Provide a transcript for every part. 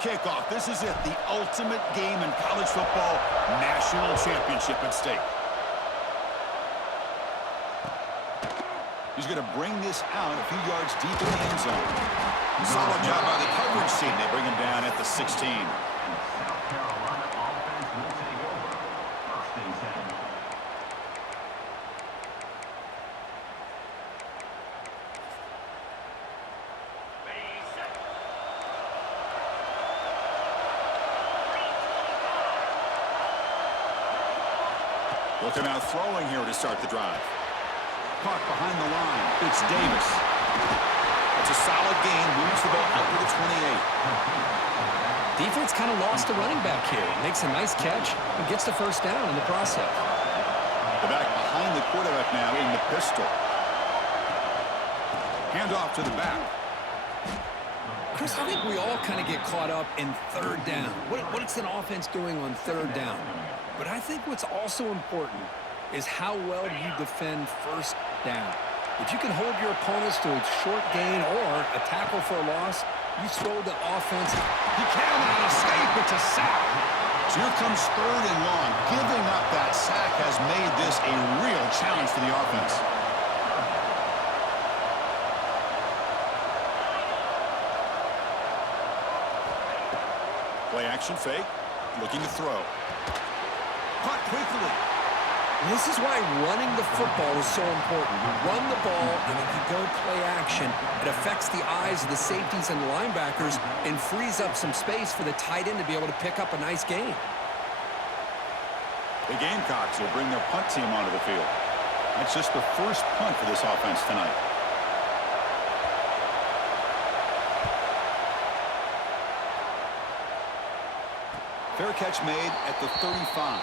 kickoff. This is it, the ultimate game in college football, national championship at stake. He's going to bring this out a few yards deep in the end zone. Solid job by the coverage team. They bring him down at the 16. Looking out throwing here to start the drive. Caught behind the line. It's Davis. It's a solid gain. Moves the ball out to the 28. Defense kind of lost a running back here. Makes a nice catch and gets the first down in the process. The back behind the quarterback now in the pistol. Handoff to the back. Chris, I think we all kind of get caught up in third down. What's an offense doing on third down? But I think what's also important is how well you defend first down. If you can hold your opponents to a short gain or a tackle for a loss, you throw the offense. He cannot escape. It's a sack. So here comes third and long. Giving up that sack has made this a real challenge for the offense. Play action fake. Looking to throw. Caught quickly. This is why running the football is so important. You run the ball, and if you go play action, it affects the eyes of the safeties and linebackers and frees up some space for the tight end to be able to pick up a nice gain. The Gamecocks will bring their punt team onto the field. That's just the first punt for this offense tonight. Fair catch made at the 35.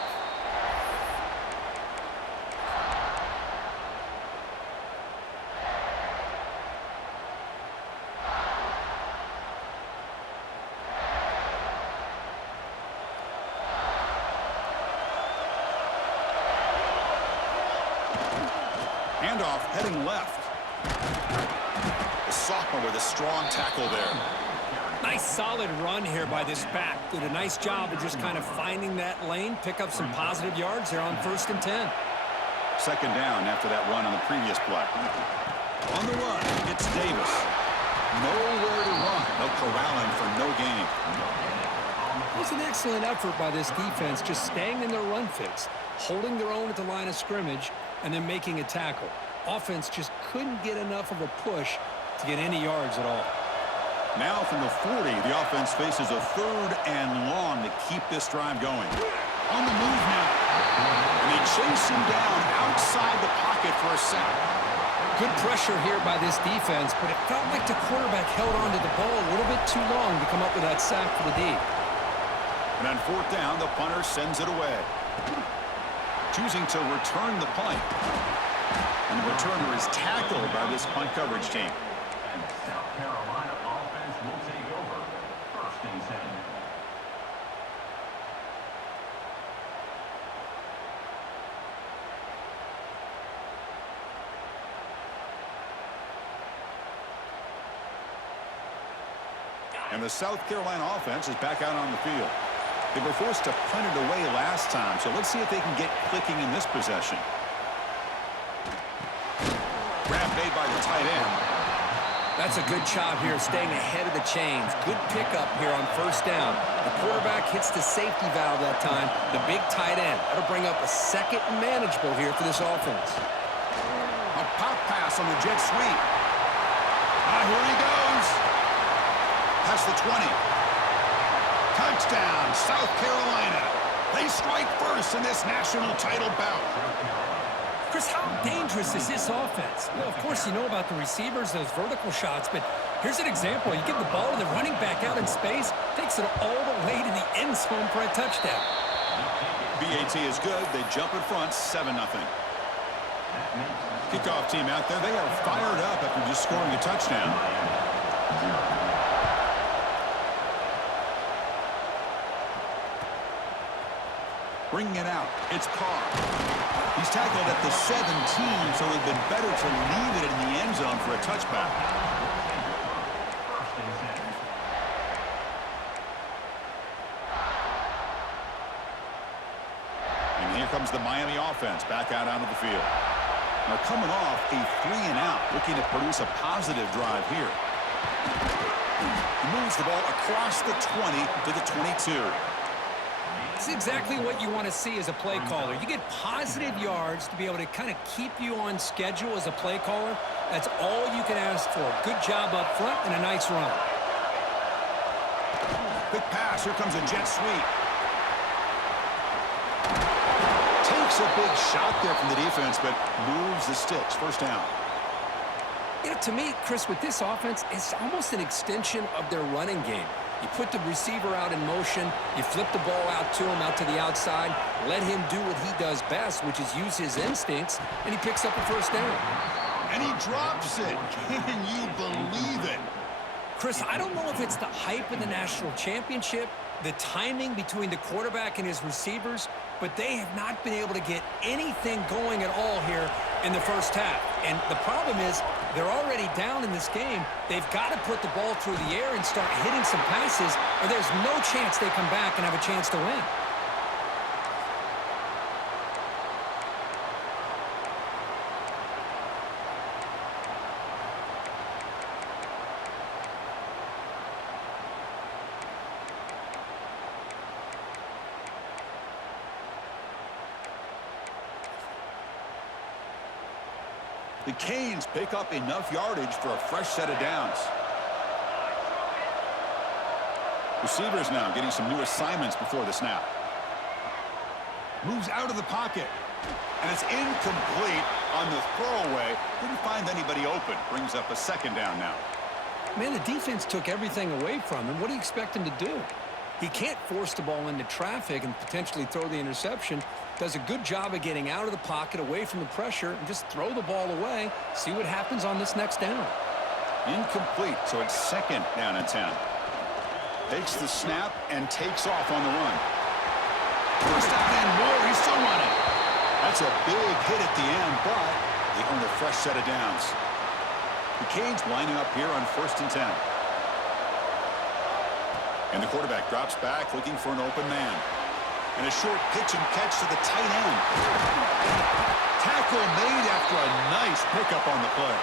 Handoff heading left. The sophomore with a strong tackle there. Nice solid run here by this back. Did a nice job of just kind of finding that lane, pick up some positive yards there on 1st and 10. Second down after that run on the previous play. On the run, it's Davis. Nowhere to run. They'll corral him for no gain. It was an excellent effort by this defense, just staying in their run fix, holding their own at the line of scrimmage, and then making a tackle. Offense just couldn't get enough of a push to get any yards at all. Now from the 40, the offense faces a third and long to keep this drive going. On the move now. And they chase him down outside the pocket for a sack. Good pressure here by this defense, but it felt like the quarterback held onto the ball a little bit too long to come up with that sack for the D. And on 4th down, the punter sends it away. Choosing to return the punt. And the returner is tackled by this punt coverage team. And the South Carolina offense will take over 1st and 10. And the South Carolina offense is back out on the field. They were forced to punt it away last time, so let's see if they can get clicking in this possession. Grab made by the tight end. That's a good job here, staying ahead of the chains. Good pickup here on 1st down. The quarterback hits the safety valve that time, the big tight end. That'll bring up a second and manageable here for this offense. A pop pass on the jet sweep. Here he goes. Past the 20. Touchdown, South Carolina. They strike first in this national title bout. Chris, how dangerous is this offense? Well, of course, you know about the receivers, those vertical shots, but here's an example. You give the ball to the running back out in space, takes it all the way to the end zone for a touchdown. BAT is good. They jump in front, 7-0. Kickoff team out there. They are fired up after just scoring a touchdown. Bringing it out, it's Carr. He's tackled at the 17, so it would have been better to leave it in the end zone for a touchback. here comes the Miami offense back out onto the field. Now coming off a 3-and-out, looking to produce a positive drive here. He moves the ball across the 20 to the 22. It's exactly what you want to see as a play caller. You get positive yards to be able to kind of keep you on schedule as a play caller. That's all you can ask for. Good job up front and a nice run. Quick pass. Here comes a jet sweep. Takes a big shot there from the defense, but moves the sticks. First down. You know, to me, Chris, with this offense, it's almost an extension of their running game. You put the receiver out in motion, you flip the ball out to him, out to the outside, let him do what he does best, which is use his instincts, and he picks up a first down. And he drops it. Can you believe it? Chris, I don't know if it's the hype of the national championship, the timing between the quarterback and his receivers, but they have not been able to get anything going at all here in the first half. And the problem is they're already down in this game. They've got to put the ball through the air and start hitting some passes, or there's no chance they come back and have a chance to win. The Canes pick up enough yardage for a fresh set of downs. Receivers now getting some new assignments before the snap. Moves out of the pocket. And it's incomplete on the throwaway. Didn't find anybody open. Brings up a second down now. Man, the defense took everything away from him. What do you expect him to do? He can't force the ball into traffic and potentially throw the interception. Does a good job of getting out of the pocket, away from the pressure, and just throw the ball away. See what happens on this next down. Incomplete, so it's second down and 10. Takes the snap and takes off on the run. First down and more, he's still running. That's a big hit at the end, but they earn a fresh set of downs. The Canes lining up here on 1st and 10. And the quarterback drops back looking for an open man. And a short pitch and catch to the tight end. Tackle made after a nice pickup on the play.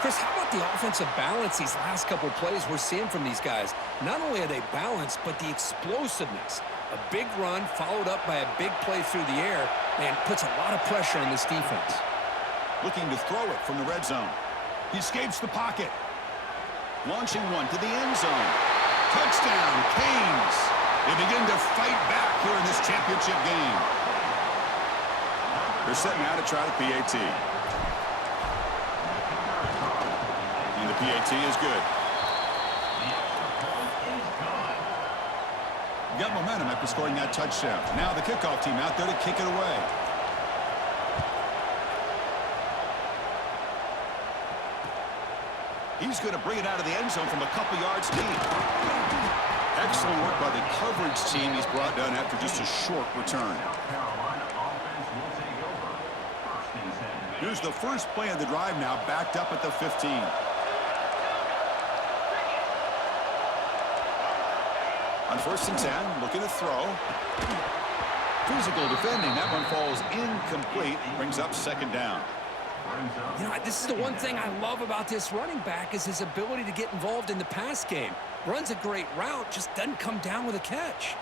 Chris, how about the offensive balance these last couple of plays we're seeing from these guys? Not only are they balanced, but the explosiveness. A big run followed up by a big play through the air, and puts a lot of pressure on this defense. Looking to throw it from the red zone. He escapes the pocket. Launching one to the end zone. Touchdown, Canes. They begin to fight back here in this championship game. They're setting out to try the PAT. And the PAT is good. Got momentum after scoring that touchdown. Now the kickoff team out there to kick it away. He's going to bring it out of the end zone from a couple yards deep. Excellent work by the coverage team. He's brought down after just a short return. Here's the first play of the drive now, backed up at the 15. On 1st and 10, looking to throw. Physical defending. That one falls incomplete. Brings up second down. You know, this is the one thing I love about this running back is his ability to get involved in the pass game. Runs a great route, just doesn't come down with a catch.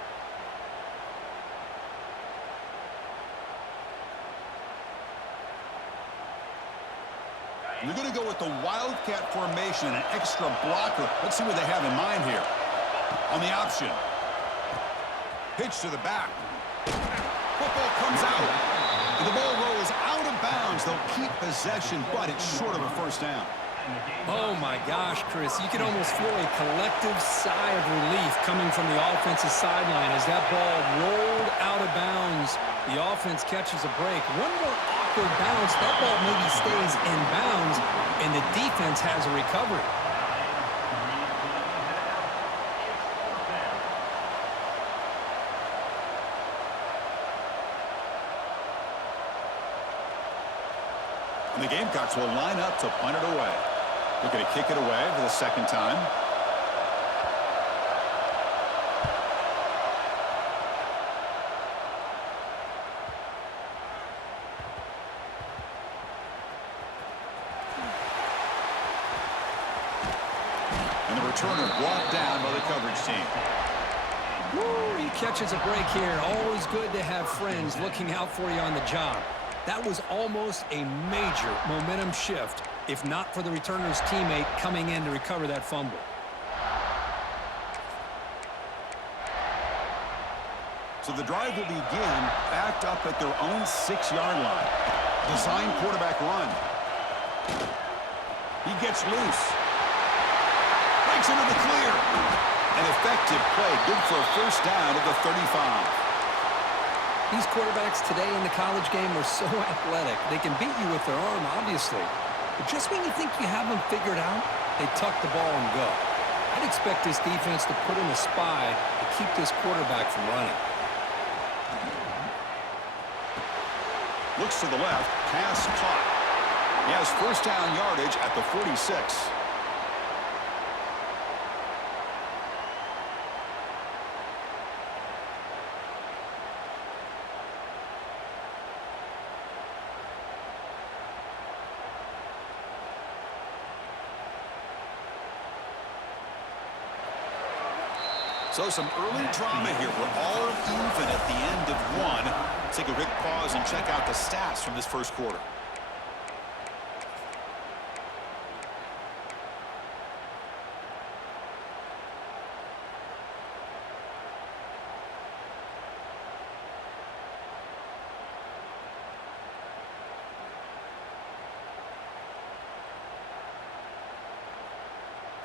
You're going to go with the Wildcat formation and an extra blocker. Let's see what they have in mind here. On the option. Pitch to the back. Football comes out. And the ball rolls out of bounds. They'll keep possession, but it's short of a first down. Oh, my gosh, Chris. You can almost feel a collective sigh of relief coming from the offensive sideline as that ball rolled out of bounds. The offense catches a break. One more awkward bounce. That ball maybe stays in bounds, and the defense has a recovery. And the Gamecocks will line up to punt it away. They're going to kick it away for the second time. returner brought down by the coverage team. Woo, he catches a break here. Always good to have friends looking out for you on the job. That was almost a major momentum shift, if not for the returner's teammate coming in to recover that fumble. So the drive will begin backed up at their own 6-yard line. Design quarterback run. He gets loose. Breaks into the clear. An effective play, good for a first down at the 35. These quarterbacks today in the college game are so athletic. They can beat you with their arm, obviously. But just when you think you have them figured out, they tuck the ball and go. I'd expect this defense to put in a spy to keep this quarterback from running. Looks to the left, pass caught. He has first down yardage at the 46. So some early drama here. We're all even at the end of one. Let's take a quick pause and check out the stats from this first quarter.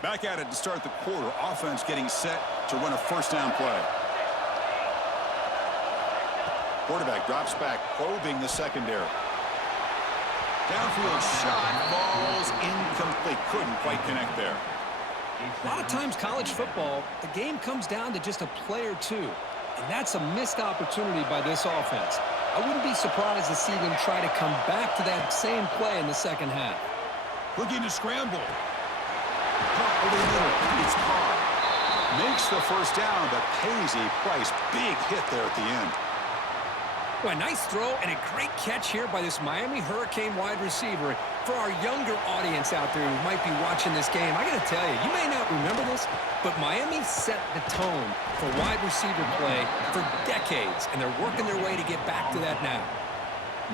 Back at it to start the quarter. Offense getting set to run a first down play. Quarterback drops back, probing the secondary. Downfield shot falls incomplete. Couldn't quite connect there. A lot of times college football, the game comes down to just a play or two. And that's a missed opportunity by this offense. I wouldn't be surprised to see them try to come back to that same play in the second half. Looking to scramble. Over the middle, it's Carr. Makes the first down, but pays a price. Big hit there at the end. Well, a nice throw and a great catch here by this Miami Hurricane wide receiver. For our younger audience out there who might be watching this game, I got to tell you, you may not remember this, but Miami set the tone for wide receiver play for decades, and they're working their way to get back to that now.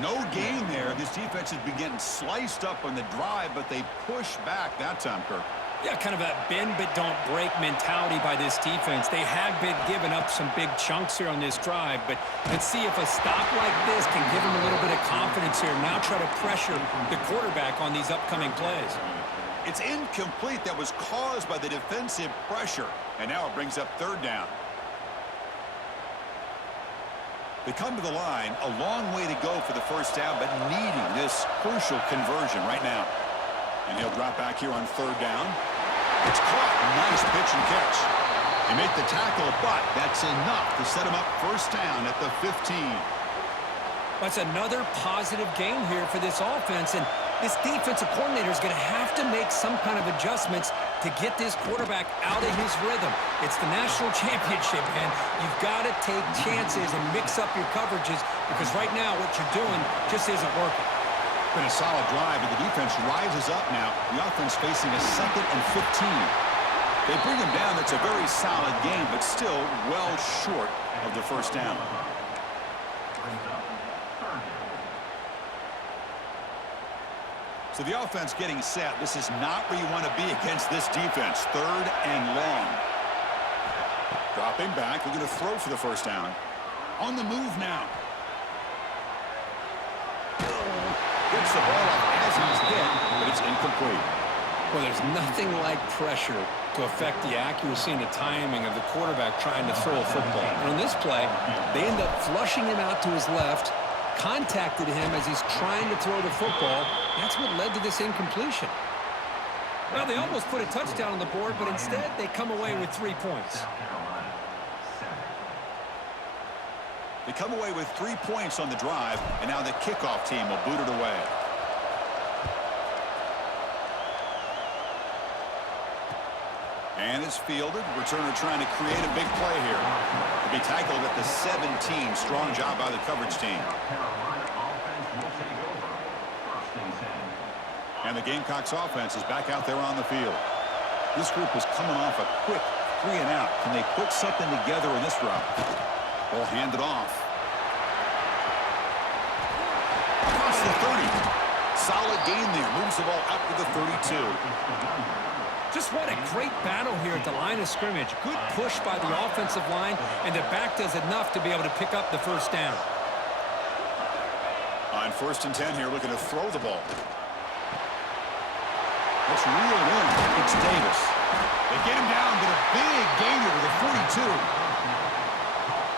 No gain there. This defense has been getting sliced up on the drive, but they push back that time, Kirk. Yeah, kind of a bend but don't break mentality by this defense. They have been giving up some big chunks here on this drive, but let's see if a stop like this can give them a little bit of confidence here. Now try to pressure the quarterback on these upcoming plays. It's incomplete. That was caused by the defensive pressure, and now it brings up third down. They come to the line, a long way to go for the first down, but needing this crucial conversion right now. And he'll drop back here on third down. It's caught. Nice pitch and catch. They make the tackle, but that's enough to set him up first down at the 15. That's another positive game here for this offense, and this defensive coordinator is going to have to make some kind of adjustments to get this quarterback out of his rhythm. It's the national championship, man. You've got to take chances and mix up your coverages because right now what you're doing just isn't working. Been a solid drive, and the defense rises up now. The offense facing a 2nd and 15. They bring him down. That's a very solid game, but still well short of the first down. So the offense getting set. This is not where you want to be against this defense. Third and long. Dropping back. They're going to throw for the first down. On the move now. Gets the ball up as he's hit, but it's incomplete. Well, there's nothing like pressure to affect the accuracy and the timing of the quarterback trying to throw a football. And on this play, they end up flushing him out to his left, contacted him as he's trying to throw the football. That's what led to this incompletion. Well, they almost put a touchdown on the board, but instead they come away with 3 points. They come away with 3 points on the drive, and now the kickoff team will boot it away. And it's fielded. Returner trying to create a big play here. To be tackled at the 17. Strong job by the coverage team. And the Gamecocks offense is back out there on the field. This group is coming off a quick 3-and-out. Can they put something together in this route? Ball handed off. Across the 30. Solid gain there. Moves the ball out to the 32. Just what a great battle here at the line of scrimmage. Good push by the offensive line, and the back does enough to be able to pick up the first down. On 1st and 10 here, looking to throw the ball. Let's reel in. It's Davis. They get him down to the big gainer with a 42.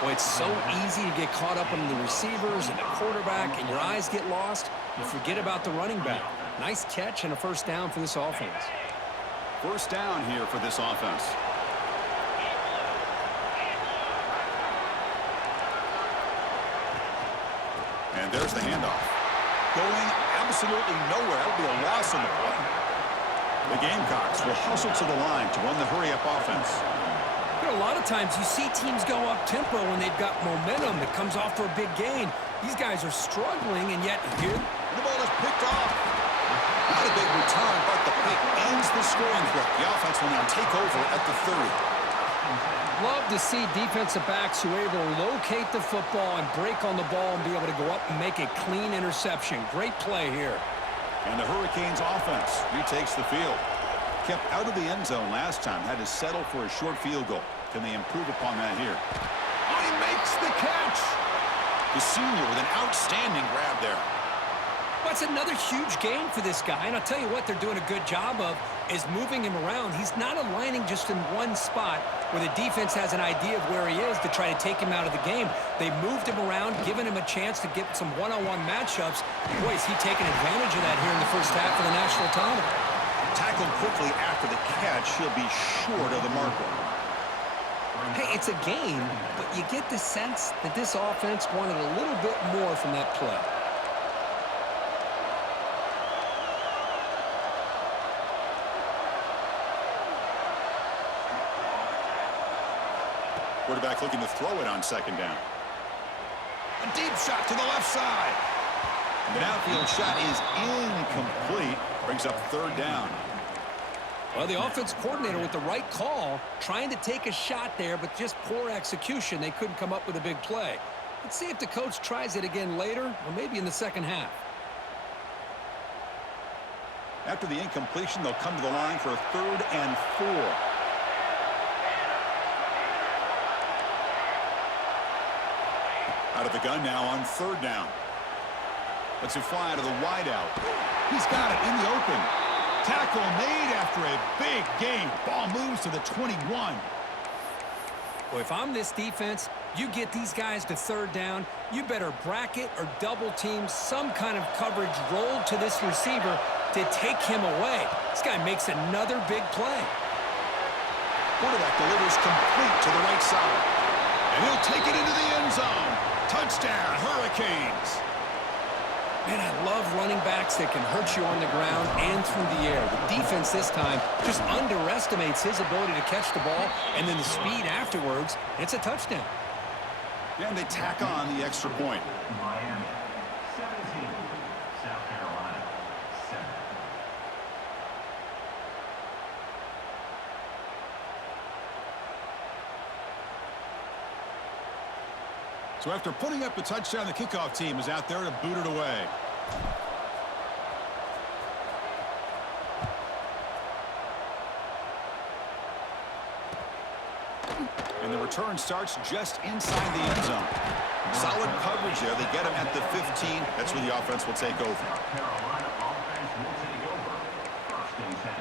Boy, it's so easy to get caught up on the receivers and the quarterback, and your eyes get lost. You forget about the running back. Nice catch and a first down for this offense. First down here for this offense. And there's the handoff. Going absolutely nowhere. That'll be a loss on the play. The Gamecocks will hustle to the line to run the hurry-up offense. You know, a lot of times you see teams go up-tempo when they've got momentum that comes off for a big gain. These guys are struggling, and yet here... The ball is picked off. Not a big return, but the pick ends the scoring threat. The offense will now take over at the 30. Love to see defensive backs who are able to locate the football and break on the ball and be able to go up and make a clean interception. Great play here. And the Hurricanes offense retakes the field. Kept out of the end zone last time. Had to settle for a short field goal. Can they improve upon that here? Oh, he makes the catch. The senior with an outstanding grab there. That's another huge gain for this guy, and I'll tell you what they're doing a good job of is moving him around. He's not aligning just in one spot where the defense has an idea of where he is to try to take him out of the game. They moved him around, giving him a chance to get some one-on-one matchups. Boy, is he taking advantage of that here in the first half of the national title. Tackled quickly after the catch. He'll be short of the marker. Hey, it's a game, but you get the sense that this offense wanted a little bit more from that play. Quarterback looking to throw it on 2nd down. A deep shot to the left side. The downfield shot is incomplete. Brings up 3rd down. Well, the offense coordinator with the right call, trying to take a shot there, but just poor execution. They couldn't come up with a big play. Let's see if the coach tries it again later, or maybe in the second half. After the incompletion, they'll come to the line for a 3rd and 4. Out of the gun now on 3rd down. Lets it fly to the wideout. He's got it in the open. Tackle made after a big gain. Ball moves to the 21. Well, if I'm this defense, you get these guys to 3rd down, you better bracket or double team some kind of coverage rolled to this receiver to take him away. This guy makes another big play. Quarterback delivers complete to the right side. And he'll take it into the end zone. Touchdown, Hurricanes. Man, I love running backs that can hurt you on the ground and through the air. The defense this time just underestimates his ability to catch the ball, and then the speed afterwards, it's a touchdown. And they tack on the extra point. Miami 17, South Carolina 7. So after putting up a touchdown, the kickoff team is out there to boot it away. And the return starts just inside the end zone. Solid coverage there. They get him at the 15. That's where the offense will take over. South Carolina offense will take over. 1st and 10.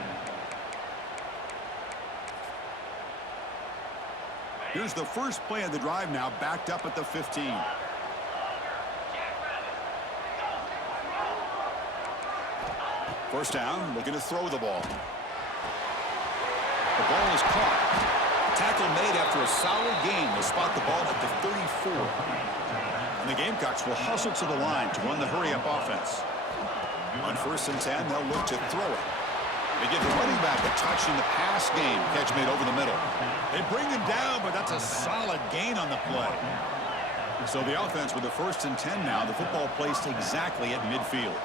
Here's the first play of the drive now, backed up at the 15. First down, looking to throw the ball. The ball is caught. Tackle made after a solid gain. They'll spot the ball at the 34. And the Gamecocks will hustle to the line to run the hurry-up offense. On 1st and 10, they'll look to throw it. They give the running back a touch in the pass game. Catch made over the middle. They bring him down, but that's a solid gain on the play. So the offense with the 1st and 10 now. The football placed exactly at midfield.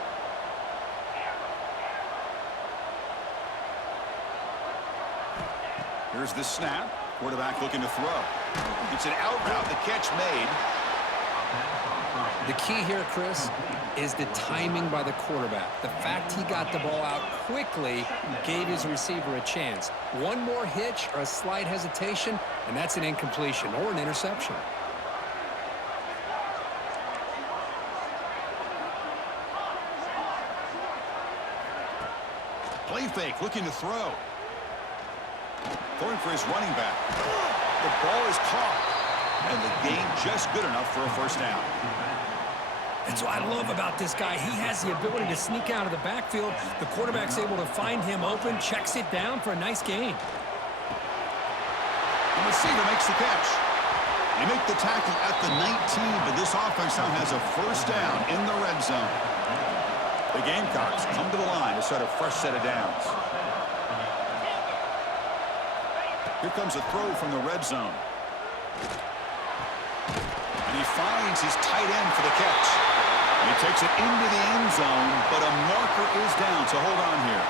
Here's the snap. Quarterback looking to throw. It's an out route. The catch made. The key here, Chris, is the timing by the quarterback. The fact he got the ball out quickly gave his receiver a chance. One more hitch or a slight hesitation, and that's an incompletion or an interception. Play fake, looking to throw. Throwing for his running back. The ball is caught. And the gain just good enough for a first down. That's what I love about this guy. He has the ability to sneak out of the backfield. The quarterback's able to find him open, checks it down for a nice gain. The receiver makes the catch. They make the tackle at the 19, but this offense now has a first down in the red zone. The Gamecocks come to the line to start a fresh set of downs. Here comes a throw from the red zone. And he finds his tight end for the catch. And he takes it into the end zone, but a marker is down, so hold on here.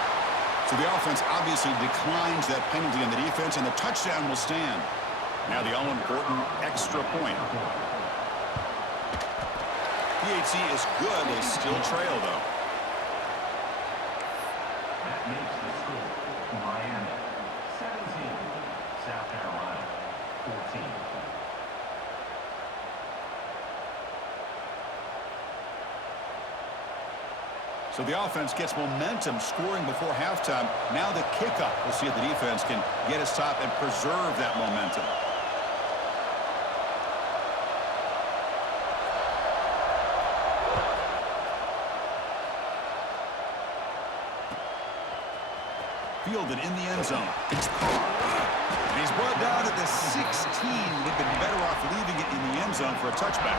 So the offense obviously declines that penalty on the defense, and the touchdown will stand. Now the all-important extra point. PHC is good. They still trail, though. That makes the score Miami 17, South Carolina 14. So the offense gets momentum scoring before halftime. Now the kickoff. We'll see if the defense can get a stop and preserve that momentum. Fielded in the end zone. It's caught. And he's brought down at the 16. They've been better off leaving it in the end zone for a touchback.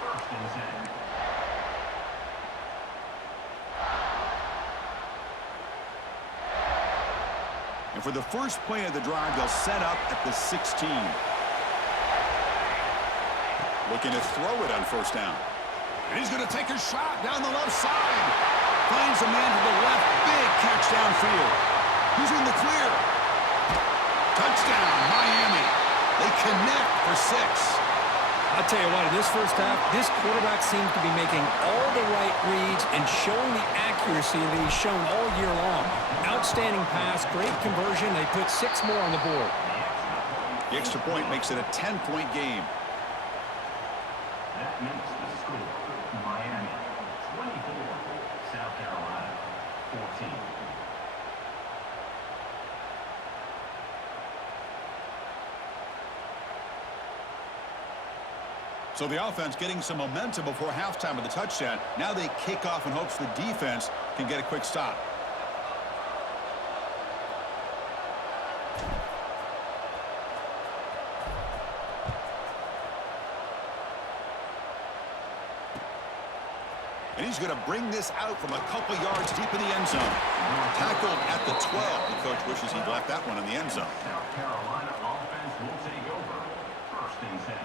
First and 10. And for the first play of the drive, they'll set up at the 16. Looking to throw it on first down. And he's going to take a shot down the left side. Finds a man to the left. Big catch downfield. He's in the clear. Touchdown, Miami. They connect for 6. I'll tell you what, in this first half, this quarterback seems to be making all the right reads and showing the accuracy that he's shown all year long. Outstanding pass, great conversion. They put 6 more on the board. The extra point makes it a 10-point game. That makes the score Miami 24, South Carolina 14. So the offense getting some momentum before halftime with the touchdown. Now they kick off in hopes the defense can get a quick stop. And he's going to bring this out from a couple yards deep in the end zone. Tackled at the 12. The coach wishes he'd left that one in the end zone. South Carolina offense will take over. First and 10.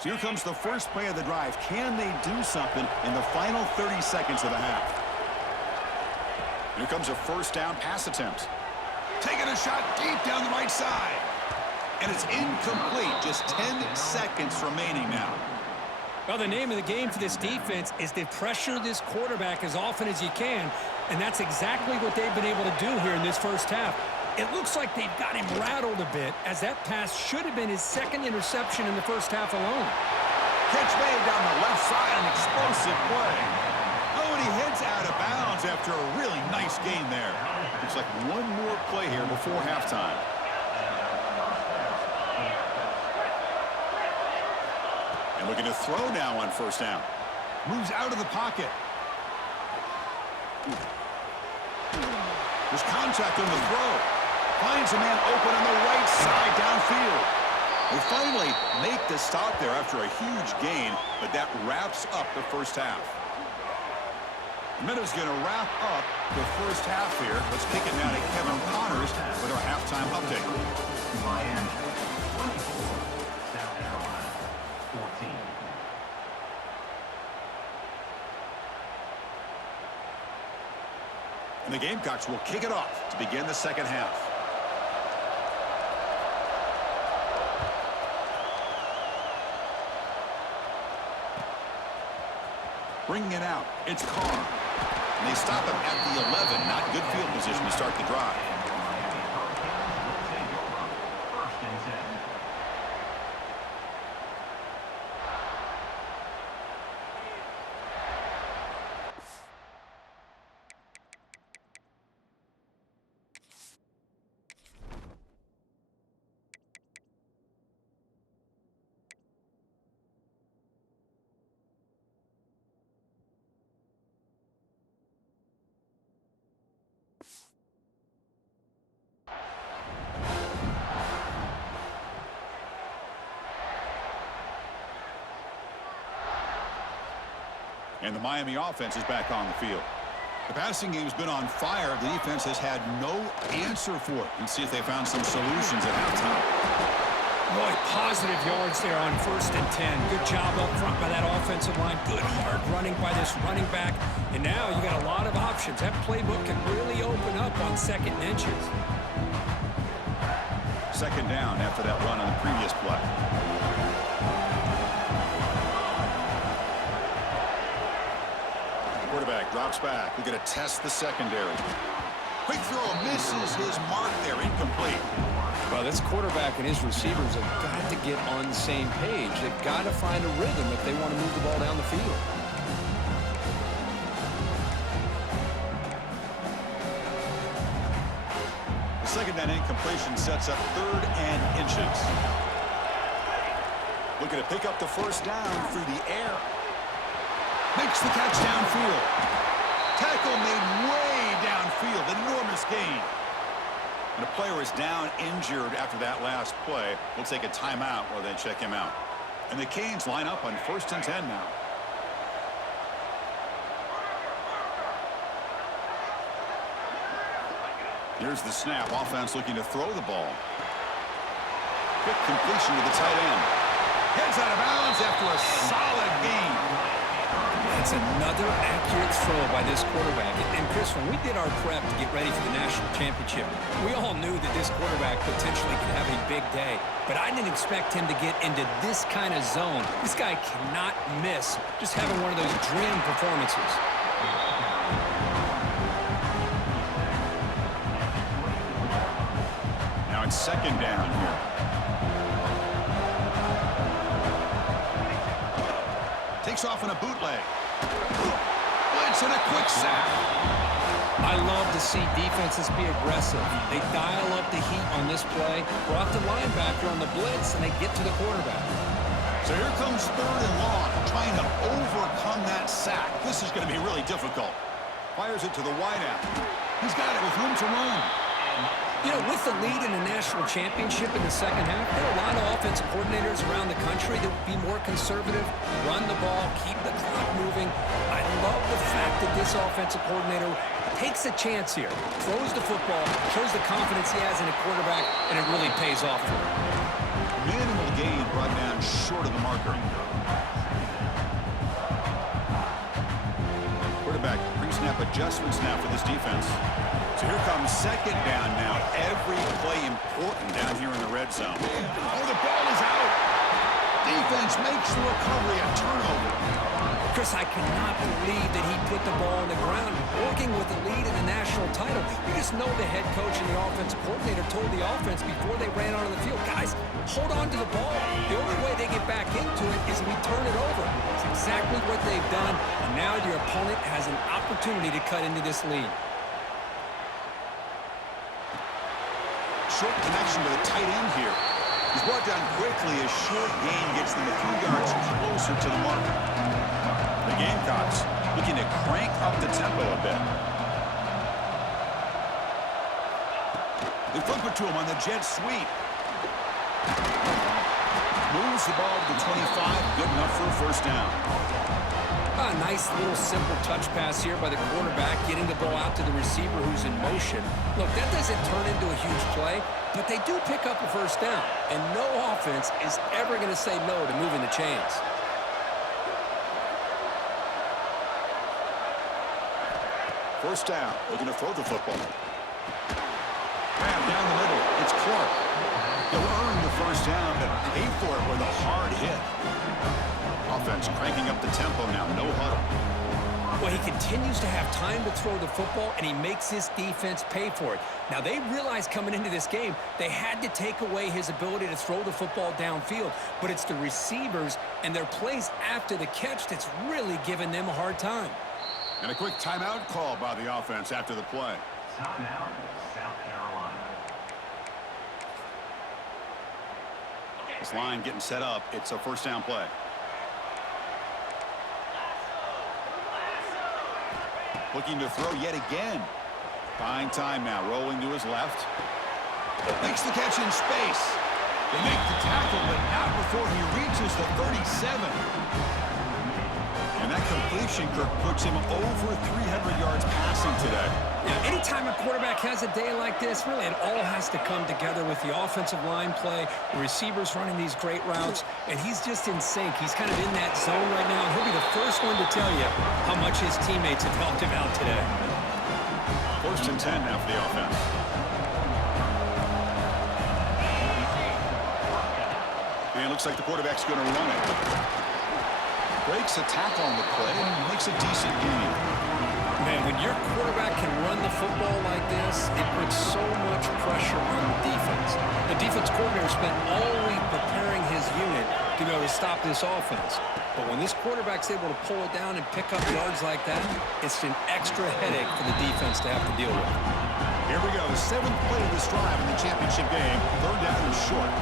So here comes the first play of the drive. Can they do something in the final 30 seconds of the half? Here comes a first down pass attempt. Taking a shot deep down the right side. And it's incomplete. Just 10 seconds remaining now. Well, the name of the game for this defense is to pressure this quarterback as often as you can, and that's exactly what they've been able to do here in this first half. It looks like they've got him rattled a bit, as that pass should have been his second interception in the first half alone. Catch made down the left side, an explosive play. Oh, and he heads out of bounds after a really nice gain there. Looks like one more play here before halftime. And looking to throw now on first down. Moves out of the pocket. There's contact on the throw. Finds a man open on the right side downfield. They finally make the stop there after a huge gain, but that wraps up the first half. The minute's going to wrap up the first half here. Let's kick it now to Kevin Connors with our halftime update. Miami 24, South Carolina 14. And the Gamecocks will kick it off to begin the second half. Bringing it out, it's Carr. And they stop him at the 11. Not good field position to start the drive. First and 10. And the Miami offense is back on the field. The passing game's been on fire. The defense has had no answer for it. Let's see if they found some solutions at halftime. Boy, positive yards there on 1st and 10. Good job up front by that offensive line. Good hard running by this running back. And now you got a lot of options. That playbook can really open up on 2nd and inches. Second down after that run on the previous play. Quarterback drops back. We're going to test the secondary. Quick throw misses his mark there. Incomplete. Well, this quarterback and his receivers have got to get on the same page. They've got to find a rhythm if they want to move the ball down the field. The second down incompletion sets up 3rd and inches. Looking to pick up the first down through the air. Makes the catch downfield. Tackle made way downfield. Enormous gain. And a player is down injured after that last play. We'll take a timeout while they check him out. And the Canes line up on 1st and 10 now. Here's the snap. Offense looking to throw the ball. Quick completion to the tight end. Heads out of bounds after a solid gain. That's another accurate throw by this quarterback. And Chris, when we did our prep to get ready for the national championship, we all knew that this quarterback potentially could have a big day. But I didn't expect him to get into this kind of zone. This guy cannot miss. Just having one of those dream performances. Now it's second down here. Takes off in a bootleg. Blitz and a quick sack. I love to see defenses be aggressive. They dial up the heat on this play, brought the linebacker on the blitz, and they get to the quarterback. So here comes 3rd and long, trying to overcome that sack. This is going to be really difficult. Fires it to the wideout. He's got it with room to run. You know, with the lead in the national championship in the second half, there are a lot of offensive coordinators around the country that would be more conservative, run the ball, keep the clock moving. I love the fact that this offensive coordinator takes a chance here, throws the football, shows the confidence he has in a quarterback, and it really pays off for him. Minimal gain brought down short of the marker. Quarterback pre-snap adjustments now for this defense. So here comes second down now. Every play important down here in the red zone. Oh, the ball is out. Defense makes the recovery, a turnover. Chris, I cannot believe that he put the ball on the ground, working with the lead in the national title. You just know the head coach and the offensive coordinator told the offense before they ran onto the field, guys, hold on to the ball. The only way they get back into it is if we turn it over. It's exactly what they've done, and now your opponent has an opportunity to cut into this lead. Short connection to the tight end here. He's brought down quickly. A short gain gets them a few yards closer to the mark. The Gamecocks looking to crank up the tempo a bit. They flip it to him on the jet sweep. Moves the ball to the 25. Good enough for a first down. A nice little simple touch pass here by the quarterback, getting the ball out to the receiver who's in motion. Look, that doesn't turn into a huge play, but they do pick up a first down, and no offense is ever going to say no to moving the chains. First down, looking to throw the football. Grab down the middle, it's Clark. He'll earn the first down, but pay for it with a hard hit. Offense cranking up the tempo now, no huddle. Well, he continues to have time to throw the football, and he makes his defense pay for it. Now, they realized coming into this game they had to take away his ability to throw the football downfield, but it's the receivers and their plays after the catch that's really giving them a hard time. And a quick timeout call by the offense after the play. Timeout, South Carolina. This line getting set up. It's a first down play. Looking to throw yet again. Buying time now, rolling to his left. Makes the catch in space. They make the tackle, but not before he reaches the 37. And that completion, Kirk, puts him over 300 yards passing today. Yeah, anytime a quarterback has a day like this, really it all has to come together with the offensive line play, the receivers running these great routes, and he's just in sync. He's kind of in that zone right now, and he'll be the first one to tell you how much his teammates have helped him out today. First and 10 now for the offense. And it looks like the quarterback's going to run it. Breaks a tackle on the play and makes a decent gain. Man, when your quarterback can run the football like this, it puts so much pressure on the defense. The defense coordinator spent all week preparing his unit to be able to stop this offense. But when this quarterback's able to pull it down and pick up yards like that, it's an extra headache for the defense to have to deal with. Here we go, the 7th play of this drive in the championship game. Third down and short.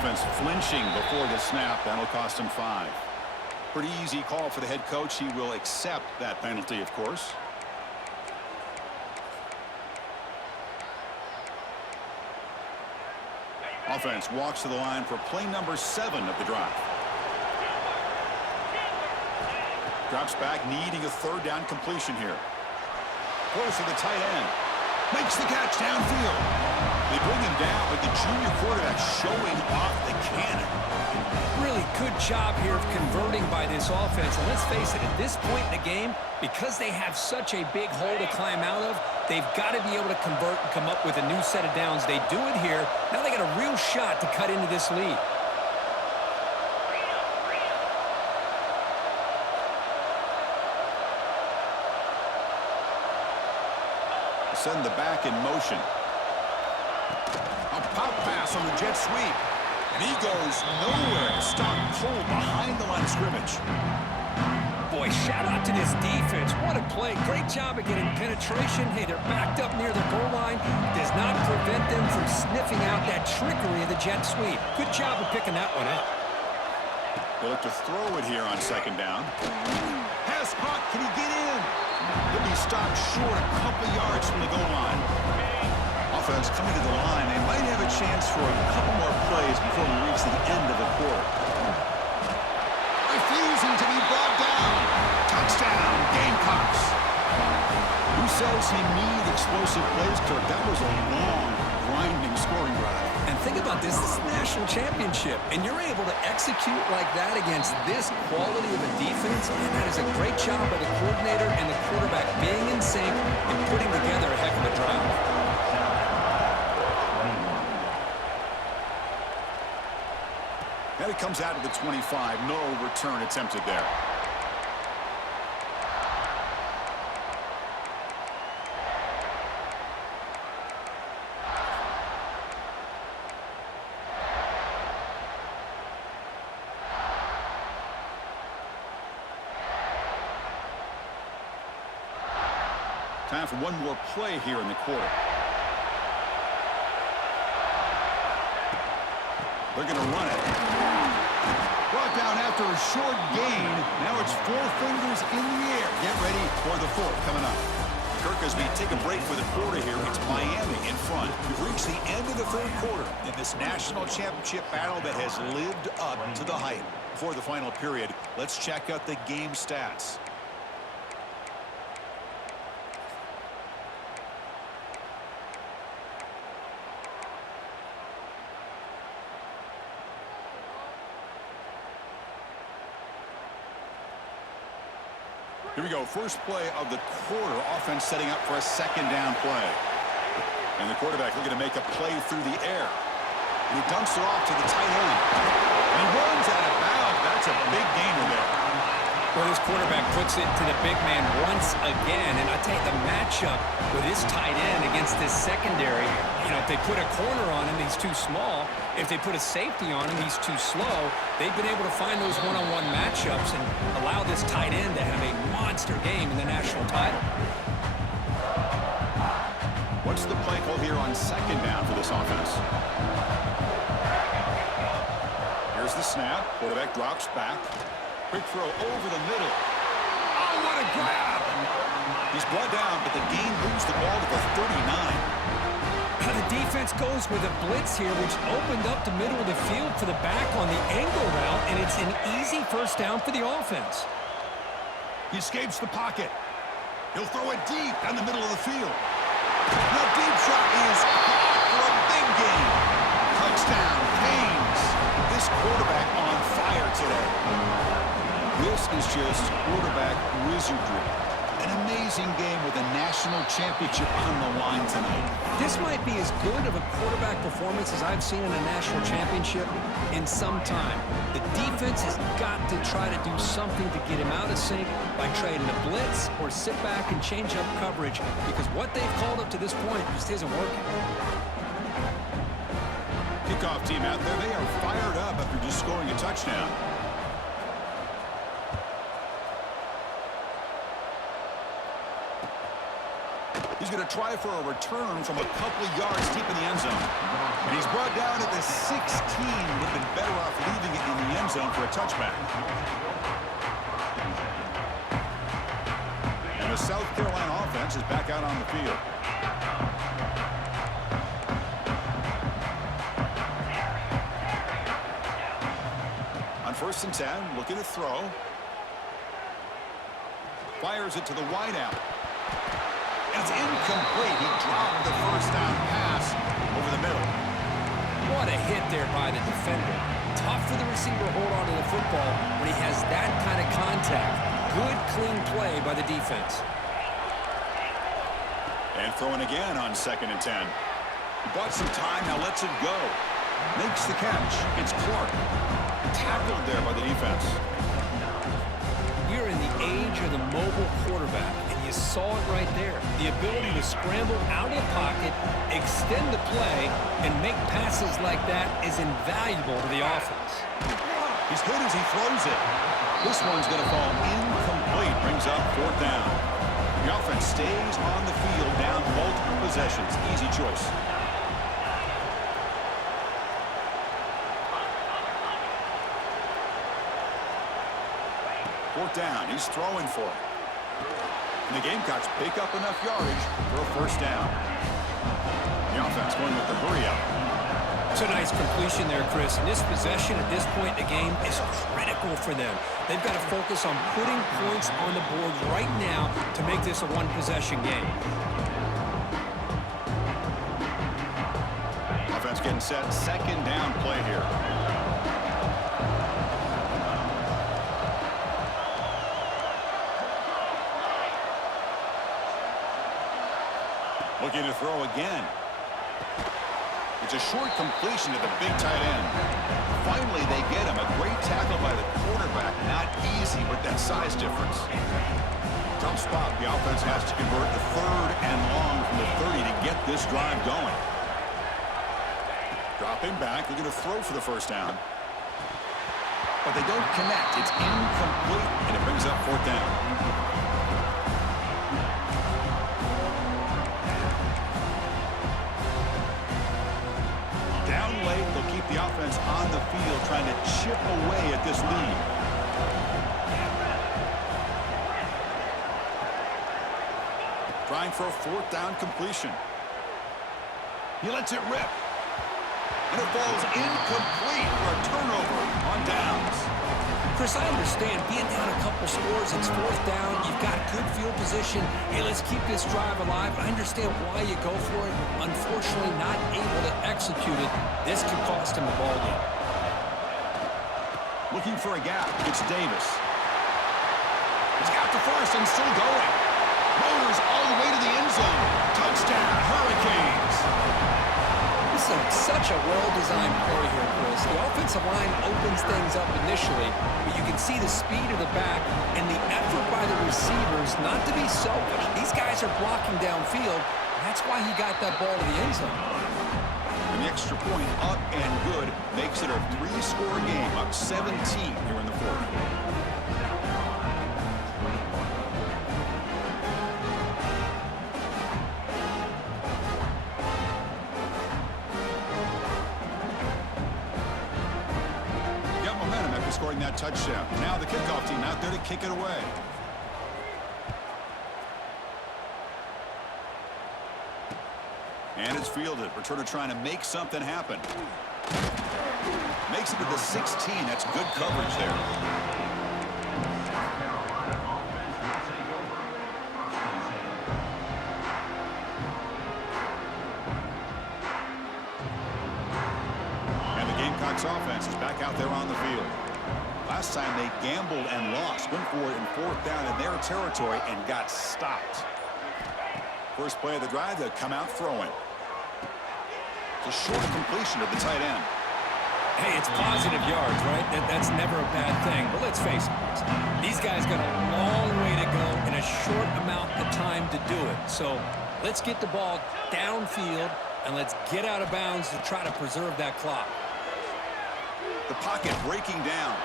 Offense flinching before the snap. That'll cost him 5. Pretty easy call for the head coach. He will accept that penalty, of course. Offense walks to the line for play number 7 of the drive. Drops back, needing a third down completion here. Close to the tight end. Makes the catch downfield. They bring him down, but the junior quarterback showing off the cannon. Really good job here of converting by this offense. And let's face it, at this point in the game, because they have such a big hole to climb out of, they've got to be able to convert and come up with a new set of downs. They do it here. Now they got a real shot to cut into this lead. Send the back in motion. A pop pass on the jet sweep. And he goes nowhere. Stopped cold behind the line of scrimmage. Boy, shout out to this defense. What a play. Great job of getting penetration. Hey, they're backed up near the goal line. Does not prevent them from sniffing out that trickery of the jet sweep. Good job of picking that one up. They'll look to throw it here on second down. Pass caught. Can he get in? He'll be stopped short a couple yards from the goal line. Offense coming to the line. They might have a chance for a couple more plays before we reach the end of the quarter. Refusing to be brought down. Touchdown, Gamecocks. Who says he need explosive plays, Kirk? That was a long, grinding scoring drive. And think about this is the national championship, and you're able to execute like that against this quality of a defense, and that is a great job by the coordinator and the quarterback being in sync and putting together a heck of a drive. And it comes out to the 25. No return attempted there. Time for one more play here in the quarter. They're going to run it. Brought down after a short gain. Now it's 4 fingers in the air. Get ready for the 4th coming up. Kirk, as we take a break for the quarter here, it's Miami in front. We've reached the end of the third quarter in this national championship battle that has lived up to the hype. For the final period, let's check out the game stats. Here we go. First play of the quarter. Offense setting up for a second down play. And the quarterback looking to make a play through the air. And he dumps it off to the tight end. And he runs out of bounds. That's a big gainer there. Well, this quarterback puts it to the big man once again. And I tell you, the matchup with his tight end against this secondary, you know, if they put a corner on him, he's too small. If they put a safety on him, he's too slow. They've been able to find those one-on-one matchups and allow this tight end to have a monster game in the national title. What's the play call here on second down for this offense? Here's the snap. Quarterback drops back. Quick throw over the middle. Oh, what a grab! He's brought down, but the game moves the ball to the 39. Now the defense goes with a blitz here, which opened up the middle of the field for the back on the angle route, and it's an easy first down for the offense. He escapes the pocket. He'll throw it deep down the middle of the field. The deep shot is caught for a big gain. Touchdown, Canes. This quarterback on fire today. This is just quarterback wizardry. An amazing game with a national championship on the line tonight. This might be as good of a quarterback performance as I've seen in a national championship in some time. The defense has got to try to do something to get him out of sync by trading a blitz or sit back and change up coverage, because what they've called up to this point just isn't working. Kickoff team out there. They are fired up after just scoring a touchdown. He's going to try for a return from a couple of yards deep in the end zone. And he's brought down at the 16. Would have been better off leaving it in the end zone for a touchback. And the South Carolina offense is back out on the field. On 1st and 10, looking to throw. Fires it to the wideout. It's incomplete. He dropped the first down pass over the middle. What a hit there by the defender. Tough for the receiver to hold on to the football when he has that kind of contact. Good, clean play by the defense. And throwing again on 2nd and 10. He bought some time, now lets it go. Makes the catch. It's Clark. Tackled there by the defense. We're in the age of the mobile quarterback, and you saw it right there. The ability to scramble out of the pocket, extend the play, and make passes like that is invaluable to the offense. He's good as he throws it. This one's going to fall incomplete. Brings up 4th down. The offense stays on the field, down multiple possessions. Easy choice. Fourth down. He's throwing for it. And the Gamecocks pick up enough yardage for a first down. The offense going with the hurry up. It's a nice completion there, Chris. And this possession at this point in the game is critical for them. They've got to focus on putting points on the board right now to make this a one-possession game. Offense getting set. Second down play here. Looking to throw again. It's a short completion to the big tight end. Finally, they get him. A great tackle by the quarterback. Not easy with that size difference. Tough spot. The offense has to convert the 3rd and long from the 30 to get this drive going. Dropping back. Looking to throw for the first down. But they don't connect. It's incomplete, and it brings up 4th down. They'll keep the offense on the field trying to chip away at this lead. Trying for a fourth down completion. He lets it rip. And it falls incomplete for a turnover on downs. Chris, I understand being down a couple scores, it's fourth down, you've got good field position. Hey, let's keep this drive alive. I understand why you go for it. Unfortunately, not able to execute it. This could cost him a ball game. Looking for a gap. It's Davis. He's got the first and still going. Motors all the way to the end zone. Touchdown, Hurricanes. This is such a well-designed play here, Chris. The offensive line opens things up initially, but you can see the speed of the back and the effort by the receivers not to be selfish. These guys are blocking downfield. That's why he got that ball to the end zone. And the extra point up and good makes it a 3-score game, up 17 here in the fourth. Scoring that touchdown. Now the kickoff team out there to kick it away. And it's fielded. Returner trying to make something happen. Makes it to the 16. That's good coverage there. And the Gamecocks offense is back out there on the field. Last time they gambled and lost. Went for it in fourth down in their territory and got stopped. First play of the drive, they'll come out throwing. It's a short completion of the tight end. Hey, it's positive yards, right? That's never a bad thing. But let's face it, these guys got a long way to go in a short amount of time to do it. So let's get the ball downfield and let's get out of bounds to try to preserve that clock. The pocket breaking down.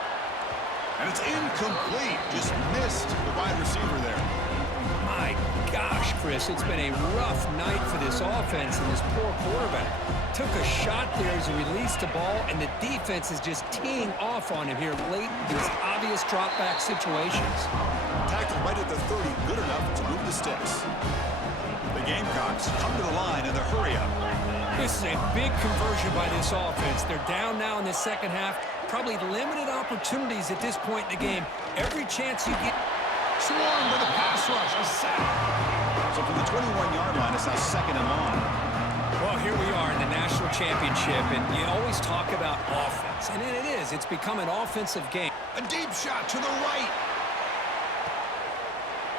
And it's incomplete. Just missed the wide receiver there. My gosh, Chris, it's been a rough night for this offense and this poor quarterback. Took a shot there as he released the ball, and the defense is just teeing off on him here late in these obvious drop-back situations. Tackled right at the 30, good enough to move the sticks. The Gamecocks come to the line in the hurry-up. This is a big conversion by this offense. They're down now in the second half. Probably limited opportunities at this point in the game. Every chance you get. Swarmed with a pass rush. A sack. So from the 21-yard line, it's now second and long. Well, here we are in the national championship, and you always talk about offense. And it is. It's become an offensive game. A deep shot to the right.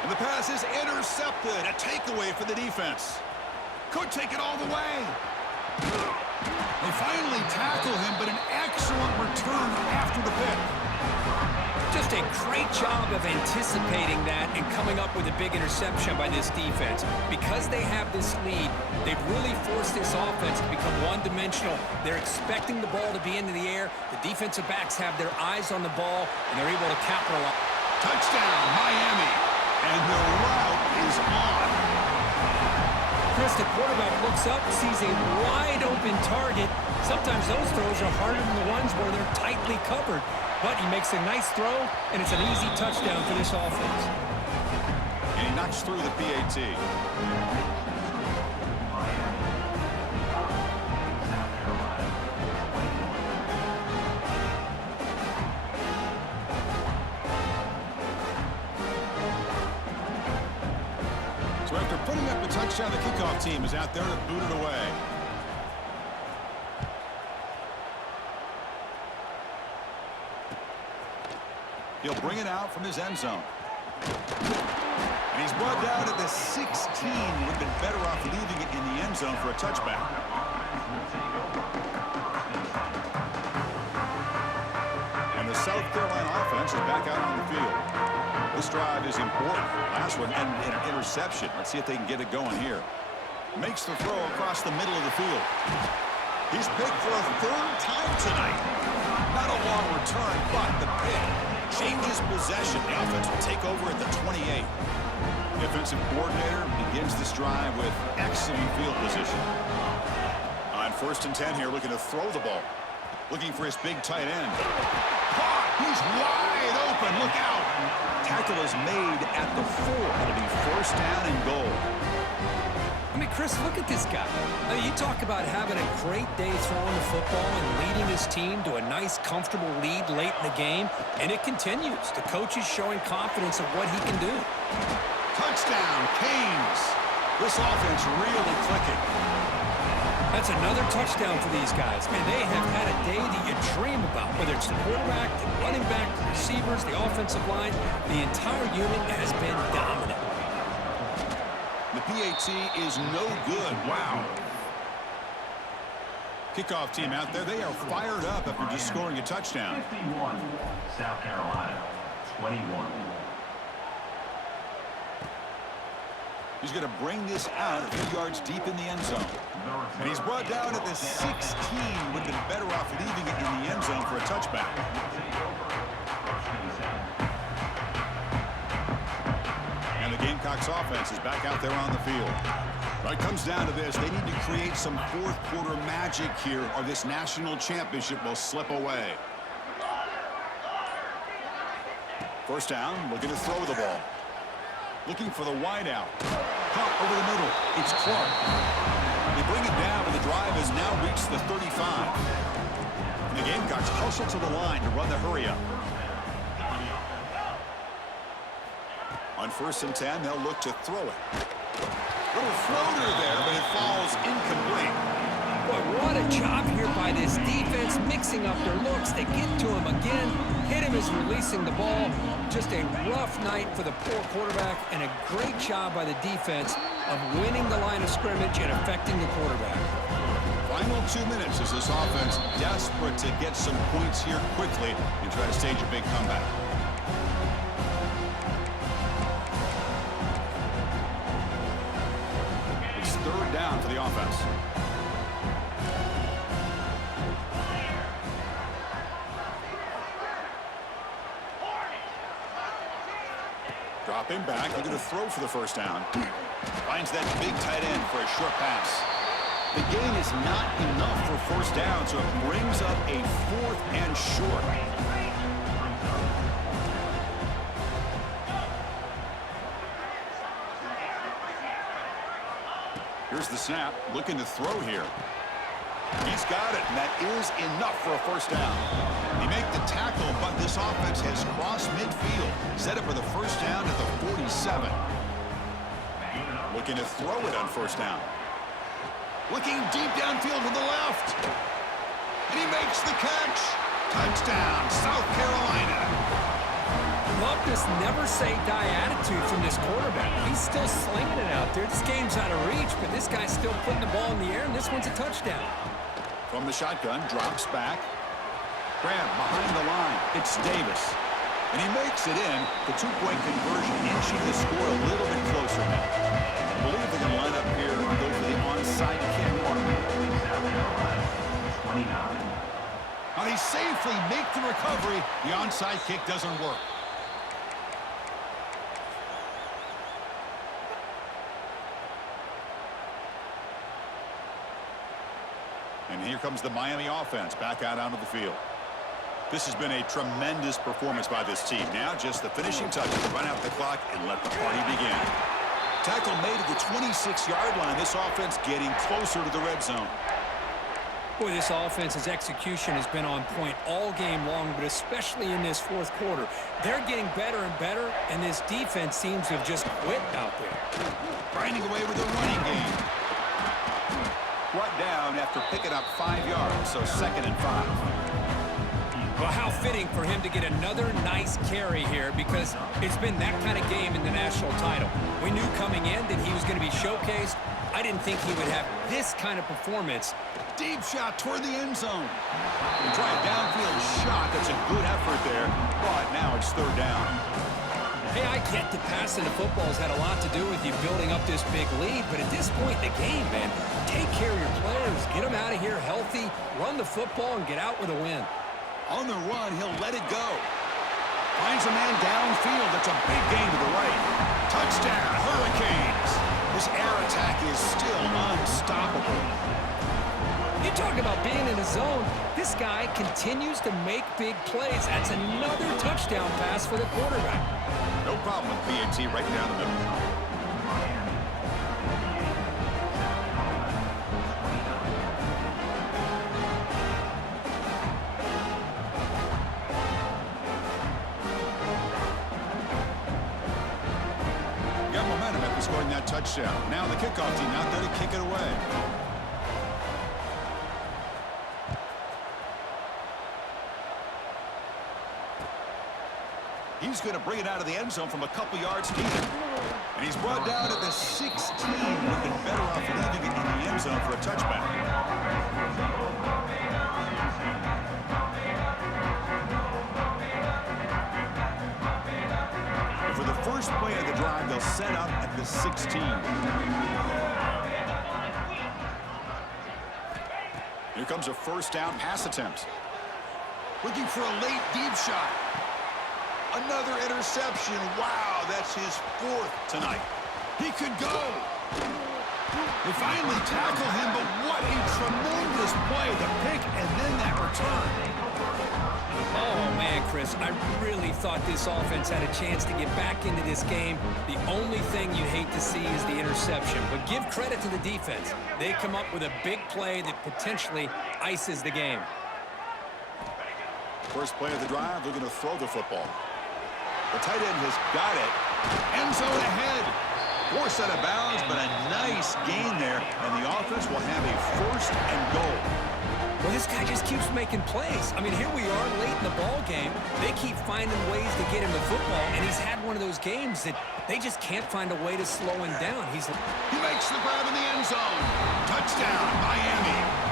And the pass is intercepted. A takeaway for the defense. Could take it all the way. They finally tackle him, but an excellent return after the pick. Just a great job of anticipating that and coming up with a big interception by this defense. Because they have this lead, they've really forced this offense to become one-dimensional. They're expecting the ball to be into the air. The defensive backs have their eyes on the ball, and they're able to capitalize. Touchdown, Miami. And the route is on. Chris, the quarterback looks up, sees a wide-open target. Sometimes those throws are harder than the ones where they're tightly covered. But he makes a nice throw, and it's an easy touchdown for this offense. And he knocks through the PAT. So after putting up the touchdown, the kickoff team is out there to boot it away. He'll bring it out from his end zone. And he's brought down at the 16. Would have been better off leaving it in the end zone for a touchback. And the South Carolina offense is back out on the field. This drive is important. Last one ended in an interception. Let's see if they can get it going here. Makes the throw across the middle of the field. He's picked for a third time tonight. Not a long return, but the pick changes possession. The offense will take over at the 28. Defensive coordinator begins this drive with excellent field position. On 1st and 10 here, looking to throw the ball. Looking for his big tight end. Caught! He's wide open. Look out! Tackle is made at the 4. It'll be 1st down and goal. I mean, Chris, look at this guy. I mean, you talk about having a great day throwing the football and leading his team to a nice, comfortable lead late in the game, and it continues. The coach is showing confidence of what he can do. Touchdown, Canes. This offense really clicking. That's another touchdown for these guys. Man, they have had a day that you dream about, whether it's the quarterback, the running back, the receivers, the offensive line. The entire unit has been dominant. The PAT is no good. Wow. Kickoff team out there. They are fired up after just scoring a touchdown. 51, South Carolina, 21. He's going to bring this out a few yards deep in the end zone. And he's brought down at the 16. Would have been better off leaving it in the end zone for a touchback. And the Gamecocks offense is back out there on the field. But it comes down to this. They need to create some fourth quarter magic here or this national championship will slip away. First down, looking to throw the ball. Looking for the wide out. Pump over the middle. It's Clark. They bring it down, but the drive has now reached the 35. And the Gamecocks hustle to the line to run the hurry up. On 1st and 10, they'll look to throw it. Little floater there, but it falls incomplete. Boy, what a job here by this defense, mixing up their looks. They get to him again. Hit him as releasing the ball. Just a rough night for the poor quarterback, and a great job by the defense of winning the line of scrimmage and affecting the quarterback. Final 2 minutes as this offense desperate to get some points here quickly and try to stage a big comeback. It's 3rd down for the offense. Dropping back, looking to throw for the first down. Finds that big tight end for a short pass. The gain is not enough for 1st down, so it brings up a 4th and short. Here's the snap, looking to throw here. He's got it, and that is enough for a 1st down. He made the tackle, but this offense has crossed midfield. Set up for the 1st down at the 47. Looking to throw it on 1st down. Looking deep downfield to the left. And he makes the catch. Touchdown, South Carolina. Love this never-say-die attitude from this quarterback. He's still slinging it out there. This game's out of reach, but this guy's still putting the ball in the air, and this one's a touchdown. From the shotgun, drops back. Grab behind the line. It's Davis. And he makes it in. The 2-point conversion inching the score a little bit closer now. I believe they're going to line up here and go for the onside kick. South Carolina, 29. Now they safely make the recovery. The onside kick doesn't work. And here comes the Miami offense back out onto the field. This has been a tremendous performance by this team. Now just the finishing touches to run out the clock and let the party begin. Tackle made at the 26-yard line. This offense getting closer to the red zone. Boy, this offense's execution has been on point all game long, but especially in this 4th quarter. They're getting better and better, and this defense seems to have just quit out there. Grinding away with the running game. Brought down after picking up 5 yards, so 2nd and 5. Well, how fitting for him to get another nice carry here, because it's been that kind of game in the national title. We knew coming in that he was going to be showcased. I didn't think he would have this kind of performance. Deep shot toward the end zone. Try a downfield shot. That's a good effort there, but now it's 3rd down. Hey, I get that passing the football has had a lot to do with you building up this big lead, but at this point in the game, man, take care of your players. Get them out of here healthy, run the football, and get out with a win. On the run, he'll let it go. Finds a man downfield. That's a big gain to the right. Touchdown, Hurricanes. This air attack is still unstoppable. You talk about being in a zone. This guy continues to make big plays. That's another touchdown pass for the quarterback. No problem with BAT right down the middle. scoring that touchdown. Now the kickoff team out there to kick it away. He's going to bring it out of the end zone from a couple yards deep. And he's brought down at the 16. Would have been better off leaving it in the end zone for a touchback. And for the first play of the drive, they'll set up at the 16. Here comes a first down pass attempt. Looking for a late deep shot. Another interception. Wow, that's his 4th tonight. He could go. They finally tackle him, but what a tremendous play. The pick and then that return. Oh, man, Chris, I really thought this offense had a chance to get back into this game. The only thing you hate to see is the interception. But give credit to the defense. They come up with a big play that potentially ices the game. First play of the drive, they're going to throw the football. The tight end has got it. End zone ahead. Forced out of bounds, but a nice gain there. And the offense will have a 1st and goal. Well, this guy just keeps making plays. I mean, here we are late in the ball game. They keep finding ways to get him the football, and he's had one of those games that they just can't find a way to slow him down. He makes the grab in the end zone. Touchdown, Miami.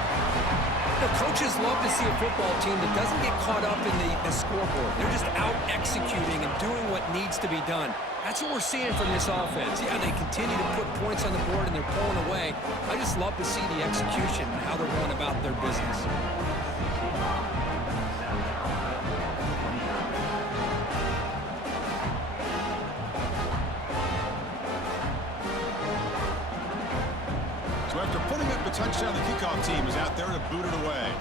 The coaches love to see a football team that doesn't get caught up in the scoreboard. They're just out executing and doing what needs to be done. That's what we're seeing from this offense. Yeah, they continue to put points on the board and they're pulling away. I just love to see the execution and how they're going about their business. So after putting up the touchdown, the kickoff team is out there to boot it away.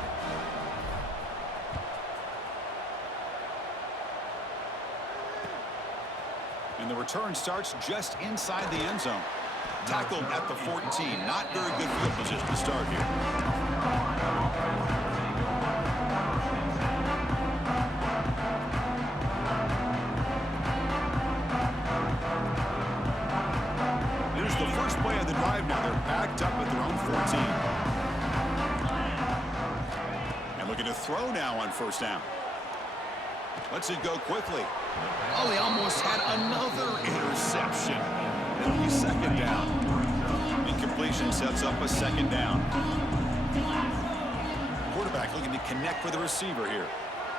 And the return starts just inside the end zone. Tackled at the 14. Not very good field position to start here. Here's the first play of the drive now. They're backed up at their own 14. And looking to throw now on first down. Lets it go quickly. Oh, they almost had another interception. It'll be 2nd down. Incompletion sets up a 2nd down. Quarterback looking to connect with the receiver here.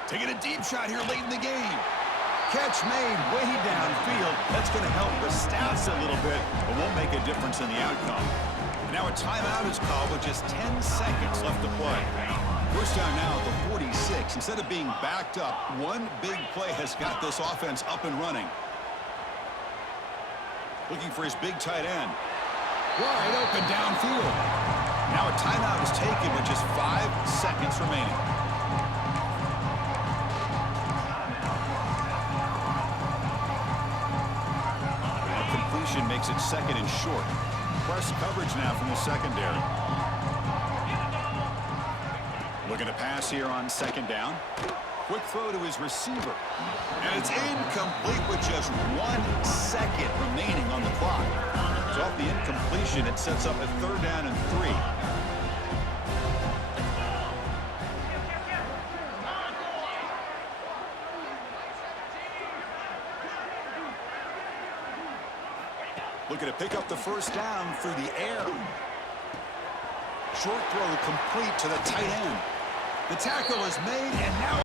Taking a deep shot here late in the game. Catch made way downfield. That's going to help the stats a little bit, but won't make a difference in the outcome. And now a timeout is called with just 10 seconds left to play. First down now at the 46. Instead of being backed up, one big play has got this offense up and running. Looking for his big tight end. Wide open downfield. Now a timeout is taken with just 5 seconds remaining. A completion makes it 2nd and short. Press coverage now from the secondary. Looking to pass here on 2nd down. Quick throw to his receiver. And it's incomplete with just 1 second remaining on the clock. So off the incompletion, it sets up a 3rd down and 3. Looking to pick up the first down through the air. Short throw complete to the tight end. The tackle is made, and now